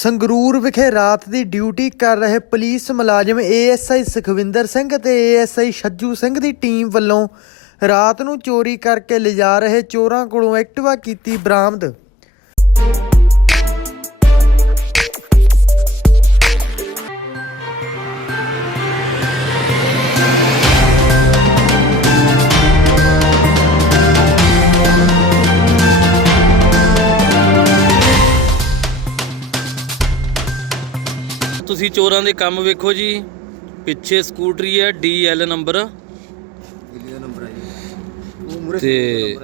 ਸੰਗਰੂਰ ਵਿਖੇ ਰਾਤ ਦੀ ਡਿਊਟੀ ਕਰ ਰਹੇ ਪੁਲਿਸ ਮੁਲਾਜ਼ਮ ਏਐਸਆਈ ਸੁਖਵਿੰਦਰ ਸਿੰਘ ਅਤੇ ਏਐਸਆਈ ਛੱਜੂ ਸਿੰਘ ਦੀ ਟੀਮ ਵੱਲੋਂ ਰਾਤ ਨੂੰ ਚੋਰੀ ਕਰਕੇ ਲਿਜਾ ਰਹੇ ਚੋਰਾਂ ਕੋਲੋਂ ਐਕਟਿਵਾ ਕੀਤੀ ਬਰਾਮਦ। ਤੁਸੀਂ ਚੋਰਾਂ ਦੇ ਕੰਮ ਵੇਖੋ ਜੀ। ਪਿੱਛੇ ਸਕੂਟਰੀ ਹੈ ਡੀਐਲ ਨੰਬਰ। ਦਿੱਲੀ ਦਾ ਨੰਬਰ ਹੈ ਜੀ। ਉਹ ਮੂਰੇ ਤੇ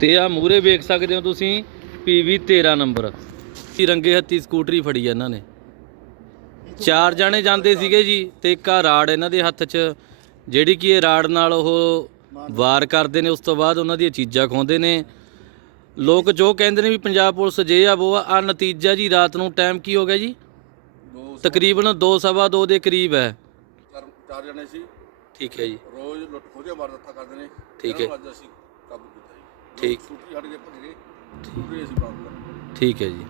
ਤੇ ਆ ਮੂਰੇ ਵੇਖ ਸਕਦੇ ਹੋ ਤੁਸੀਂ ਪੀਵੀ 13 ਨੰਬਰ। ਰੰਗੇ ਹੱਥੀ ਸਕੂਟਰੀ ਫੜੀ ਆ ਇਹਨਾਂ ਨੇ। ਚਾਰ ਜਾਣੇ ਜਾਂਦੇ ਸੀਗੇ ਜੀ ਤੇ ਇੱਕ ਆ ਰਾੜ ਇਹਨਾਂ ਦੇ ਹੱਥ 'ਚ। ਜਿਹੜੀ ਕਿ ਇਹ ਰਾੜ ਨਾਲ ਉਹ ਵਾਰ ਕਰਦੇ ਨੇ ਉਸ ਤੋਂ ਬਾਅਦ ਉਹਨਾਂ ਦੀਆਂ ਚੀਜ਼ਾਂ ਖੋਹਦੇ ਨੇ। ਲੋਕ ਜੋ ਕਹਿੰਦੇ ਨੇ ਵੀ ਪੰਜਾਬ ਪੁਲਿਸ ਜੇ ਆ ਉਹ ਆ ਆਹ ਨਤੀਜਾ ਜੀ ਰਾਤ ਨੂੰ ਟਾਈਮ ਕੀ ਹੋ ਗਿਆ ਜੀ? ਤਕਰੀਬਨ 2 ਸਵਾ 2 ਦੇ ਕਰੀਬ ਹੈ। ਚਾਰ ਚਾਰ ਜਣੇ ਸੀ। ਠੀਕ ਹੈ ਜੀ। ਰੋਜ਼ ਲੁੱਟ ਖੋਜੇ ਵਾਰਦਾਤਾਂ ਕਰਦੇ ਨੇ। ਠੀਕ ਹੈ। ਇਹਨਾਂ ਨੂੰ ਅੱਜ ਅਸੀਂ ਕਾਬੂ ਕੀਤਾ ਜੀ। ਠੀਕ। ਸਕੂਟਰੀ ਛੱਡ ਕੇ ਭੱਜ ਗਏ। ਸਕੂਟਰੀ ਅਸੀਂ ਬਰਾਮਦ ਕਰ ਲਈ। ਠੀਕ ਹੈ ਜੀ।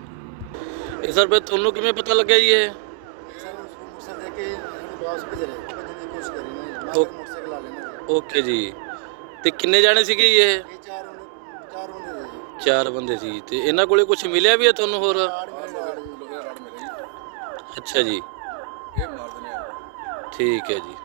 ਇਹ ਸਰ ਫਿਰ ਤੁਹਾਨੂੰ ਕਿਵੇਂ ਪਤਾ ਲੱਗਿਆ ਜੀ ਇਹ? ਸਰ ਮੋਟਰਸਾਈਕਲ ਦੇਖ ਕੇ ਸਾਡੇ ਬਾਸ ਭਜ ਰਹੇ। ਭੱਜਣ ਦੀ ਕੋਸ਼ਿਸ਼ ਕਰੀ ਨਾ। ਮੈਂ ਉਹ- ਮੋਟਰਸਾਈਕਲ ਆ ਲੈਣਾ ਓਕੇ ਜੀ। ਤੇ ਕਿੰਨੇ ਜਾਣੇ ਸੀਗੇ ਜੀ ਇਹ? ਇਹ ਚਾਰ ਬੰਦੇ ਜੀ ਚਾਰ ਬੰਦੇ ਸੀ ਤੇ ਇਹਨਾਂ ਕੋਲੇ ਕੁਝ ਮਿਲਿਆ ਵੀ ਹੈ ਤੁਹਾਨੂੰ ਹੋਰ? ਅੱਛਾ ਜੀ। ਇਹ ਮਾਰ ਦਿੰਦੇ ਆ। ਠੀਕ ਹੈ ਜੀ।